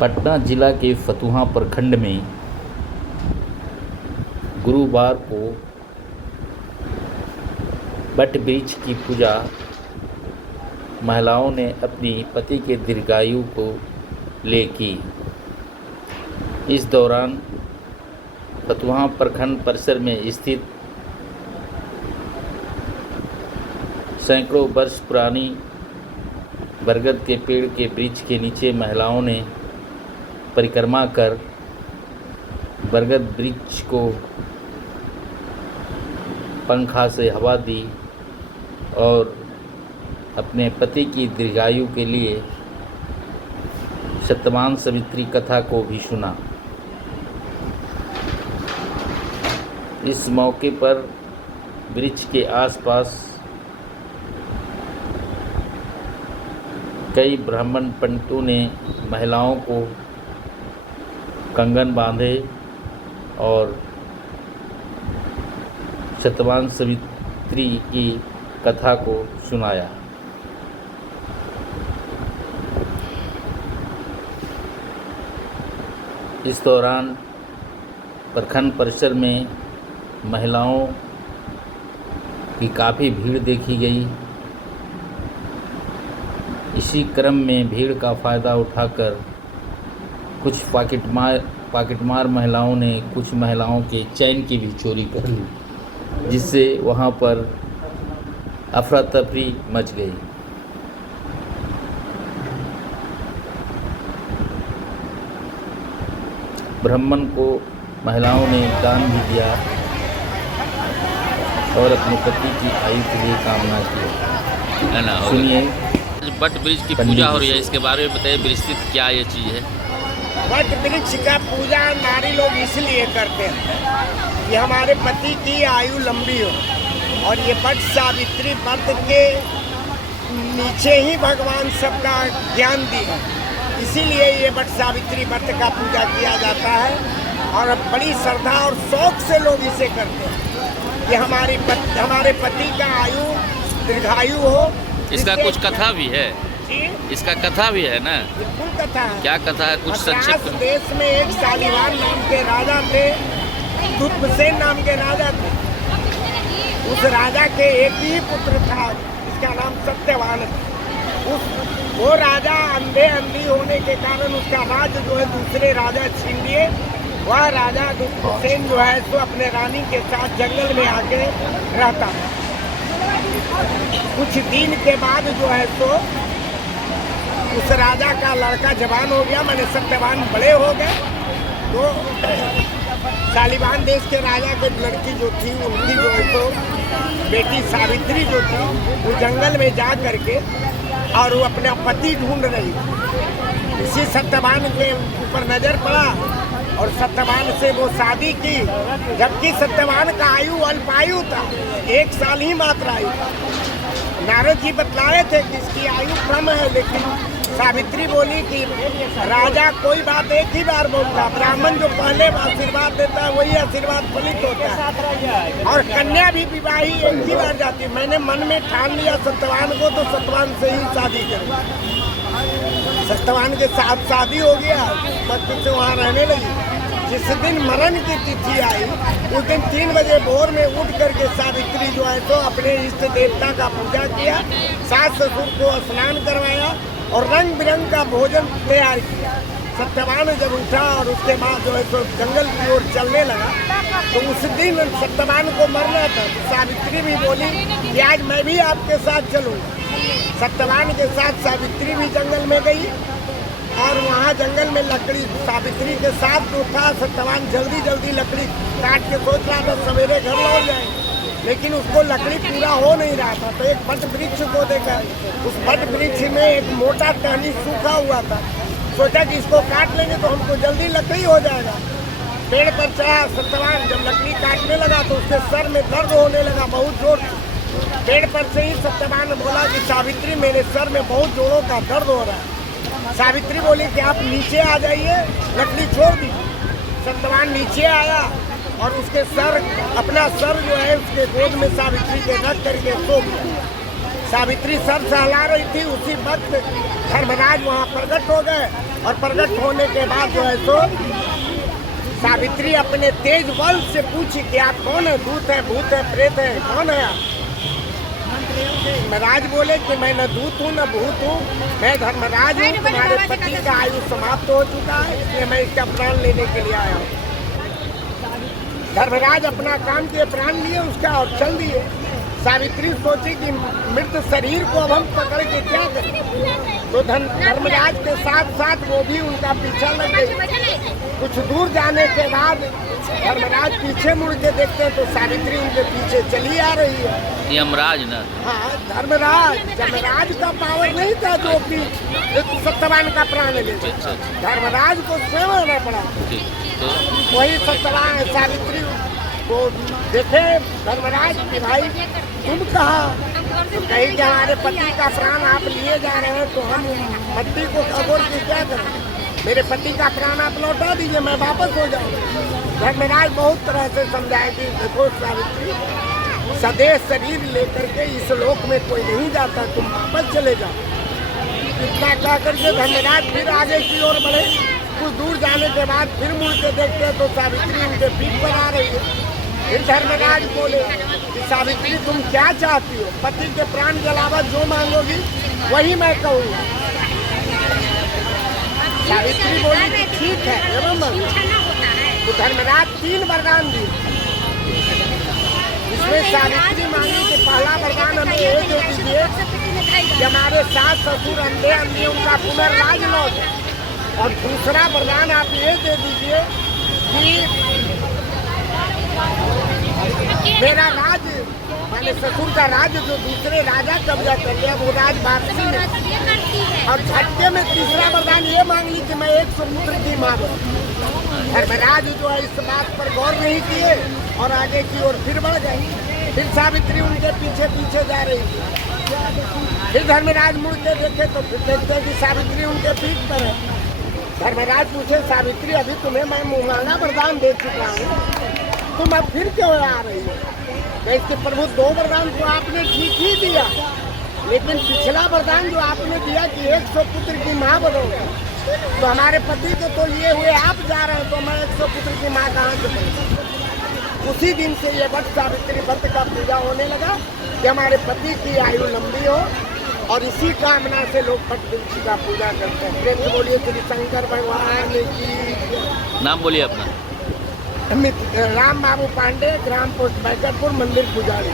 पटना जिला के फतुहा प्रखंड में गुरुवार को बट वृक्ष की पूजा महिलाओं ने अपनी पति के दीर्घायु को ले की। इस दौरान फतुहा प्रखंड परिसर में स्थित सैकड़ों वर्ष पुरानी बरगद के पेड़ के वृक्ष के नीचे महिलाओं ने परिक्रमा कर बरगद वृक्ष को पंखा से हवा दी और अपने पति की दीर्घायु के लिए सत्यवान सावित्री कथा को भी सुना। इस मौके पर वृक्ष के आसपास कई ब्राह्मण पंडितों ने महिलाओं को कंगन बांधे और सत्यवान सावित्री की कथा को सुनाया। इस दौरान प्रखंड परिसर में महिलाओं की काफ़ी भीड़ देखी गई। इसी क्रम में भीड़ का फ़ायदा उठाकर कुछ पाकिटमार महिलाओं ने कुछ महिलाओं के चैन की भी चोरी कर ली, जिससे वहां पर अफरा तफरी मच गई। ब्राह्मण को महिलाओं ने दान भी दिया और अपने पति की आयु के लिए कामना की। सुनिए। बट वृक्ष की पूजा हो रही है, इसके बारे में बताइए, विस्तृत क्या ये चीज़ है? बट वृक्ष का पूजा नारी लोग इसलिए करते हैं कि हमारे पति की आयु लंबी हो, और ये बट सावित्री व्रत के नीचे ही भगवान सबका ज्ञान दिया, इसीलिए ये बट सावित्री व्रत का पूजा किया जाता है। और बड़ी श्रद्धा और शौक से लोग इसे करते हैं कि हमारे पति का आयु दीर्घायु हो। इसका कुछ कथा भी है जी? इसका कथा भी है ना? बिल्कुल कथा है। क्या कथा है? कुछ संक्षिप्त। देश में एक शालिवान नाम के राजा थे, दुर्गसेन नाम के राजा थे। उस राजा के एक ही पुत्र था, इसका नाम सत्यवान है। वो राजा अंधी होने के कारण उसका राज जो है दूसरे राजा छीन लिए। वह राजा दुर्गसेन जो है तो अपने रानी के साथ जंगल में आके रहता है। कुछ दिन के बाद जो है तो उस राजा का लड़का जवान हो गया, मैंने सत्यवान बड़े हो गए। तो शालिवान देश के राजा की लड़की जो थी, उनकी जो है तो बेटी सावित्री जो थी, वो जंगल में जा करके और वो अपना पति ढूंढ रही थी। इसी सत्यवान के ऊपर नजर पड़ा और सत्यवान से वो शादी की, जबकि सत्यवान का आयु अल्पायु था, 1 साल ही मात्र आयु था। नारद जी बतलाए थे कि इसकी आयु कम है, लेकिन सावित्री बोली कि राजा कोई बात एक ही बार बोलता, ब्राह्मण जो पहले आशीर्वाद देता है वही आशीर्वाद फलित होता है, और कन्या भी विवाही एक ही बार जाती है। मैंने मन में ठान लिया सत्यवान को, तो सत्यवान से ही शादी करूँगा। सत्यवान के साथ शादी हो गया, पति से वहाँ रहने लगी। जिस दिन मरण की तिथि आई, उस दिन 3 बजे भोर में उठ करके सावित्री जो है तो अपने इष्ट देवता का पूजा किया, सास ससुर को स्नान करवाया और रंग बिरंग का भोजन तैयार किया। सत्यवान जब उठा और उसके बाद जो है तो जंगल की ओर चलने लगा, तो उस दिन सत्यवान को मरना था। तो सावित्री भी बोली कि आज मैं भी आपके साथ चलूँगा। सत्यवान के साथ सावित्री भी जंगल में गई और वहाँ जंगल में लकड़ी सावित्री के साथ जो था, सत्यवान जल्दी लकड़ी काट के सोच रहा था सवेरे घर लौट जाएंगे, लेकिन उसको लकड़ी पूरा हो नहीं रहा था। तो एक बट वृक्ष को देखा, उस बट वृक्ष में एक मोटा टहनी सूखा हुआ था। सोचा कि इसको काट लेंगे तो हमको जल्दी लकड़ी हो जाएगा। पेड़ पर चढ़ा सत्यवान, जब लकड़ी काटने लगा तो उसके सर में दर्द होने लगा बहुत जोर से। पेड़ पर से ही सत्यवान बोला कि सावित्री मेरे सर में बहुत जोरों का दर्द हो रहा है। सावित्री बोली कि आप नीचे आ जाइए, लकड़ी छोड़ दी। सत्यवान नीचे आया और उसके अपना सर जो है उसके गोद में सावित्री के रख करके सो गया। सावित्री सर सहला रही थी, उसी वक्त धर्मराज वहाँ प्रकट हो गए। और प्रकट होने के बाद जो है सो सावित्री अपने तेज बल से पूछी कि आप कौन है, दूत है, भूत है, प्रेत है, कौन है आप? धर्मराज बोले कि मैं न दूत हूँ न भूत हूँ, मैं धर्मराज हूँ, तुम्हारे पति का आयु समाप्त हो चुका है, इसलिए मैं इसका प्राण लेने के लिए आया हूँ। धर्मराज अपना काम किए, प्राण लिए उसका और चल दिए। सावित्री सोची कि मृत शरीर को अब हम पकड़ के क्या करें, तो धर्मराज के साथ साथ वो भी उनका पीछा लग गई। कुछ दूर जाने के बाद धर्मराज पीछे मुड़ के देखते हैं तो सावित्री उनके पीछे चली आ रही है। यमराज ना? हाँ, धर्मराज, यमराज का पावर नहीं था जो कि सत्यवान का प्राण ले। धर्मराज को स्वयं आना पड़ा। तो वही सत्यवान सावित्री को देखे धर्मराज कि भाई तुम कहा, तो कहीं कि हमारे पति का प्राण आप लिए जा रहे हैं, तो हम पति को खगोल के क्या करें, मेरे पति का प्राण आप लौटा दीजिए, मैं वापस हो जाऊँ। धर्मराज बहुत तरह से समझाए कि देखो सावित्री, सदैव शरीर लेकर के इस लोक में कोई नहीं जाता, तुम वापस चले जाओ। इतना कह करके धर्मराज फिर आगे की ओर बढ़े। कुछ दूर जाने के बाद फिर मुड़ के देखते तो सावित्री उनके पीठ पर आ रही है। फिर धर्मराज बोले कि सावित्री तुम क्या चाहती हो, पति के प्राण के अलावा जो मांगोगी वही मैं कहूँगा। सावित्री बोली कि ठीक है, एवं तो धर्मराज 3 वरदान दिए। इसमें सावित्री मांगी कि पहला वरदान हमें ये दे दीजिए कि हमारे सास ससुर अंधे अंधी उनका पुनर्राज लौटे, और दूसरा वरदान आप ये दे दीजिए कि मेरा राज, माने ससुर का राज जो दूसरे राजा कब्जा कर लिया वो राज वापसी में। और झटके में तीसरा वरदान ये मांग ली कि मैं 100 पुत्र की माँ बनूं। धर्मराज जो है इस बात पर गौर नहीं किए और आगे की ओर फिर बढ़ गए। फिर सावित्री उनके पीछे पीछे जा रही थी। फिर धर्मराज मुड़ के देखे तो फिर देखते कि सावित्री उनके पीठ पर है। धर्मराज पूछे सावित्री, अभी तुम्हें मैं मुंहाना वरदान दे चुका हूँ, तुम अब फिर क्यों आ रही हो? इसके प्रभु 2 वरदान तो आपने ठीक ही दिया, लेकिन पिछला वरदान जो आपने दिया कि 100 पुत्र की माँ बनोगे, तो हमारे पति के तो लिए हुए आप जा रहे हैं, तो मैं 100 पुत्र की माँ कहाँ से बनूँ? उसी दिन से ये वट सावित्री व्रत का पूजा होने लगा कि हमारे पति की आयु लंबी हो, और इसी कामना से लोग वट वृक्ष का पूजा करते हैं। प्रेम से बोलिए श्री शंकर भगवान की। नाम बोलिए अपना। राम बाबू पांडे, ग्राम पोस्ट बैकरपुर, मंदिर पुजारी।